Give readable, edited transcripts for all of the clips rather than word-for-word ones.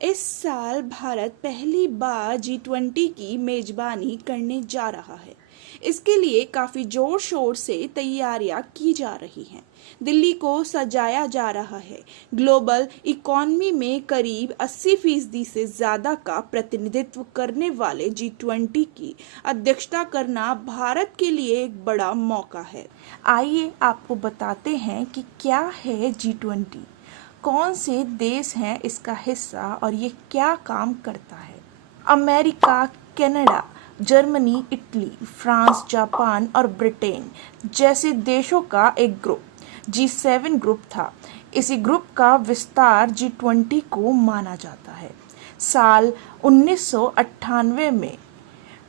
इस साल भारत पहली बार G20 की मेजबानी करने जा रहा है। इसके लिए काफ़ी जोर शोर से तैयारियां की जा रही हैं। दिल्ली को सजाया जा रहा है। ग्लोबल इकॉनमी में करीब 80% से ज़्यादा का प्रतिनिधित्व करने वाले G20 की अध्यक्षता करना भारत के लिए एक बड़ा मौका है। आइए आपको बताते हैं कि क्या है G20, कौन से देश हैं इसका हिस्सा और ये क्या काम करता है। America, Canada, Germany, Italy, France, Japan और ब्रिटेन जैसे देशों का एक ग्रुप G7 ग्रुप था। इसी ग्रुप का विस्तार G20 को माना जाता है। साल 1998 में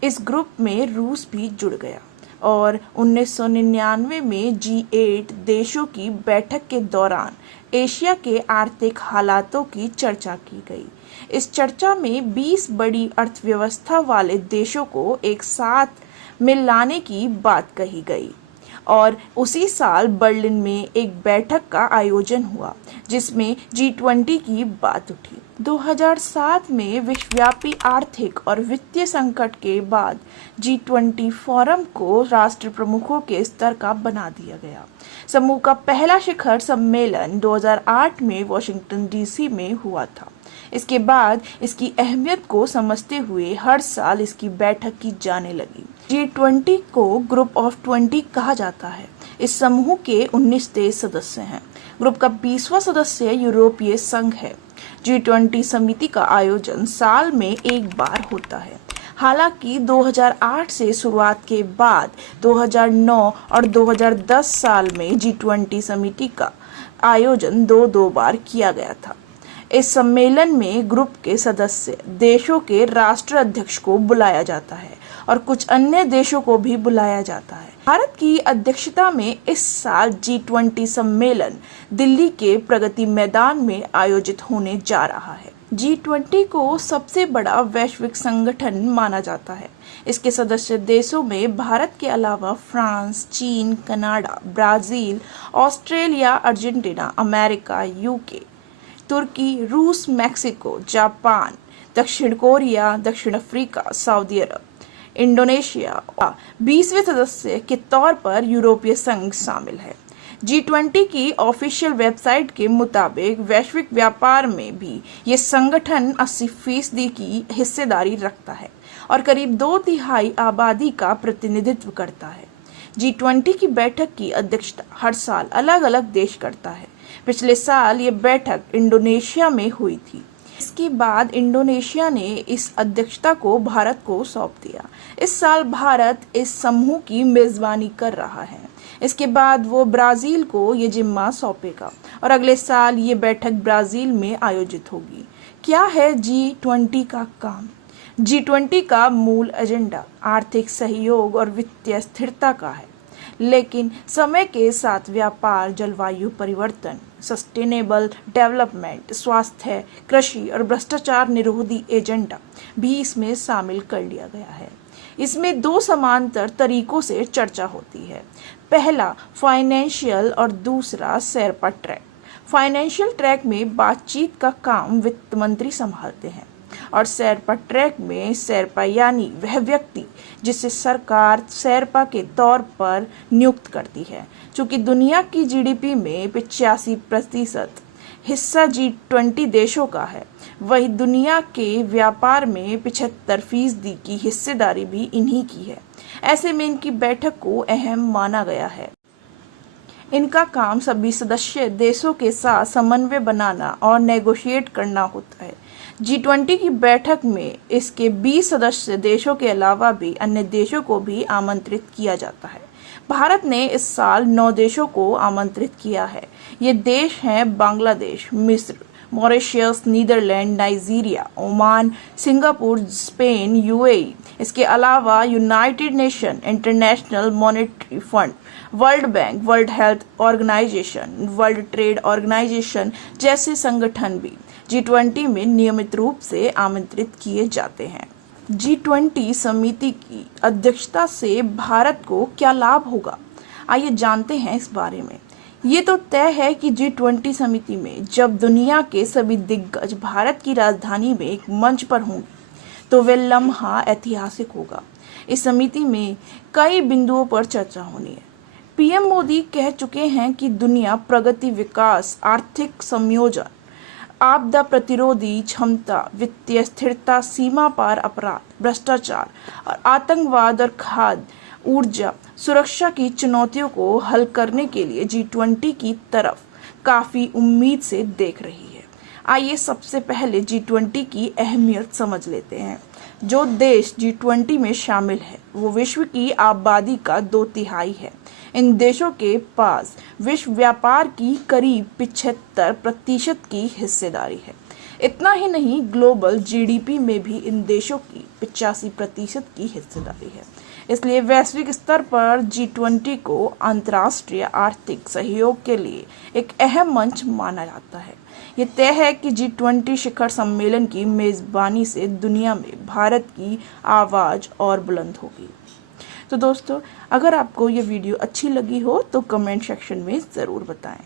इस ग्रुप में रूस भी जुड़ गया और 1999 में G8 देशों की बैठक के दौरान एशिया के आर्थिक हालातों की चर्चा की गई। इस चर्चा में 20 बड़ी अर्थव्यवस्था वाले देशों को एक साथ मिलाने की बात कही गई और उसी साल बर्लिन में एक बैठक का आयोजन हुआ जिसमें G20 की बात उठी। 2007 में विश्वव्यापी आर्थिक और वित्तीय संकट के बाद G20 फोरम को राष्ट्र प्रमुखों के स्तर का बना दिया गया। समूह का पहला शिखर सम्मेलन 2008 में वॉशिंगटन DC में हुआ था। इसके बाद इसकी अहमियत को समझते हुए हर साल इसकी बैठक की जाने लगी। G20 को ग्रुप ऑफ 20 कहा जाता है। इस समूह के 19 देश सदस्य हैं। ग्रुप का 20वां सदस्य यूरोपीय संघ है। G20 समिति का आयोजन साल में एक बार होता है। हालांकि 2008 से शुरुआत के बाद 2009 और 2010 साल में G20 समिति का आयोजन दो बार किया गया था। इस सम्मेलन में ग्रुप के सदस्य देशों के राष्ट्र अध्यक्ष को बुलाया जाता है और कुछ अन्य देशों को भी बुलाया जाता है। भारत की अध्यक्षता में इस साल G20 सम्मेलन दिल्ली के प्रगति मैदान में आयोजित होने जा रहा है। G20 को सबसे बड़ा वैश्विक संगठन माना जाता है। इसके सदस्य देशों में भारत के अलावा फ्रांस, चीन, Canada, Brazil, Australia, Argentina, America, UK, तुर्की, रूस, मैक्सिको, जापान, दक्षिण कोरिया, दक्षिण अफ्रीका, सऊदी अरब, इंडोनेशिया। 20वें सदस्य के तौर पर यूरोपीय संघ शामिल है। G20 की ऑफिशियल वेबसाइट के मुताबिक वैश्विक व्यापार में भी ये संगठन 80% की हिस्सेदारी रखता है और करीब 2/3 आबादी का प्रतिनिधित्व करता है। G20 की बैठक की अध्यक्षता हर साल अलग अलग देश करता है। पिछले साल ये बैठक इंडोनेशिया में हुई थी। इसके बाद इंडोनेशिया ने इस अध्यक्षता को भारत को सौंप दिया। इस साल भारत इस समूह की मेजबानी कर रहा है। इसके बाद वो ब्राजील को ये जिम्मा सौंपेगा और अगले साल ये बैठक ब्राजील में आयोजित होगी। क्या है G20 का काम? G20 का मूल एजेंडा आर्थिक सहयोग और वित्तीय स्थिरता का है, लेकिन समय के साथ व्यापार, जलवायु परिवर्तन, सस्टेनेबल डेवलपमेंट, स्वास्थ्य, कृषि और भ्रष्टाचार निरोधी एजेंडा भी इसमें शामिल कर लिया गया है। इसमें 2 समांतर तरीकों से चर्चा होती है। पहला फाइनेंशियल और दूसरा शेरपा ट्रैक। फाइनेंशियल ट्रैक में बातचीत का काम वित्त मंत्री संभालते हैं और शेरपा ट्रैक में शेरपा यानी वह व्यक्ति जिसे सरकार शेरपा के तौर पर नियुक्त करती है। चूंकि दुनिया की GDP में 85% हिस्सा G20 देशों का है, वही दुनिया के व्यापार में 75% की हिस्सेदारी भी इन्हीं की है। ऐसे में इनकी बैठक को अहम माना गया है। इनका काम सभी सदस्य देशों के साथ समन्वय बनाना और नेगोशिएट करना होता है। G20 की बैठक में इसके 20 सदस्य देशों के अलावा भी अन्य देशों को भी आमंत्रित किया जाता है। भारत ने इस साल 9 देशों को आमंत्रित किया है। ये देश हैं बांग्लादेश, मिस्र, Mauritius, Netherland, Nigeria, Oman, Singapore, Spain, UAE। इसके अलावा United Nation, International Monetary Fund, World Bank, World Health Organization, World Trade Organization जैसे संगठन भी G20 में नियमित रूप से आमंत्रित किए जाते हैं। G20 समिति की अध्यक्षता से भारत को क्या लाभ होगा? आइए जानते हैं इस बारे में। ये तो तय है कि G20 समिति में जब दुनिया के सभी दिग्गज भारत की राजधानी में एक मंच पर होंगे तो वह लम्हा ऐतिहासिक होगा। इस समिति में कई बिंदुओं पर चर्चा होनी है। पीएम मोदी कह चुके हैं कि दुनिया प्रगति, विकास, आर्थिक संयोजन, आपदा प्रतिरोधी क्षमता, वित्तीय स्थिरता, सीमा पार अपराध, भ्रष्टाचार और आतंकवाद और खाद्य, ऊर्जा सुरक्षा की चुनौतियों को हल करने के लिए G20 की तरफ काफी उम्मीद से देख रही है। आइए सबसे पहले G20 की अहमियत समझ लेते हैं। जो देश G20 में शामिल है वो विश्व की आबादी का 2/3 है। इन देशों के पास विश्व व्यापार की करीब 75% की हिस्सेदारी है। इतना ही नहीं, ग्लोबल जीडीपी में भी इन देशों की 85% की हिस्सेदारी है। इसलिए वैश्विक स्तर पर G20 को अंतर्राष्ट्रीय आर्थिक सहयोग के लिए एक अहम मंच माना जाता है। ये तय है कि G20 शिखर सम्मेलन की मेज़बानी से दुनिया में भारत की आवाज़ और बुलंद होगी। तो दोस्तों, अगर आपको ये वीडियो अच्छी लगी हो तो कमेंट सेक्शन में ज़रूर बताएं।